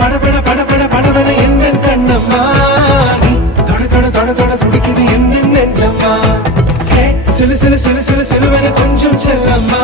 படபட படபட படபட எந்த கண்ணம்மா நீ தொட தொட தொட தொட துடிக்குது எந்த நெஞ்சம்மா சிலு சிலு சிலு சிலு சிலுவன கொஞ்சம் செல்லம்மா